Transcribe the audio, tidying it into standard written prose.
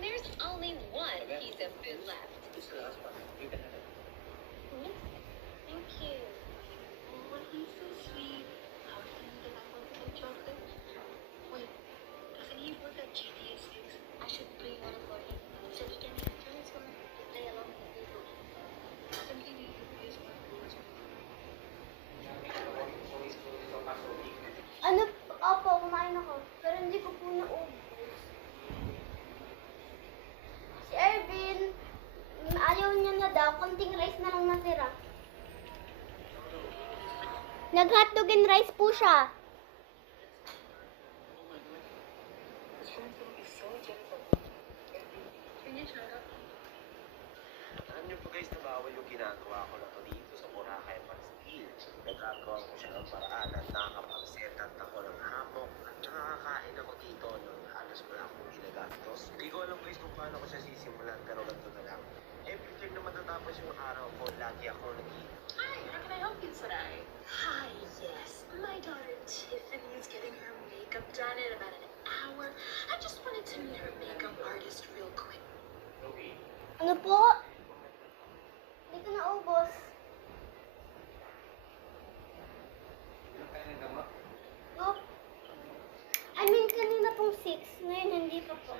And there's only one piece of food left. This is the last one. You can have it. Thank you. Oh, he's so sweet. How can you that I wanted a chocolate? Wait, doesn't he work at GTA 6? I should bring one for him. So he can enjoy his work to play along with people. Doesn't he need to use my rules? Ano, opo, kumain ako. Pero hindi ko po naubos. Si Ervin, ayaw niya na daw. Konting rice na lang natira. Nag-hotdog and rice po siya. Alam niyo po guys na bawal yung ginagawa ko na to dito sa Boracay Pastil. Nagagawa ko siya ng paraan at nakakapag-setat ako ng hammock at nakakain ako dito ng halos wala akong ginagastos. Hindi ko alam guys kung paano ko siya sisimulan pero ganito na lang. Every time na matatapos yung araw ko, lagi ako Hi, how can I help you today? Hi, yes. My daughter Tiffany is getting her makeup done in about an hour. I just wanted to meet her makeup artist real quick. Ano po? Hindi ko naubos. No? I mean, kanina pong 6. Ngayon, hindi pa po.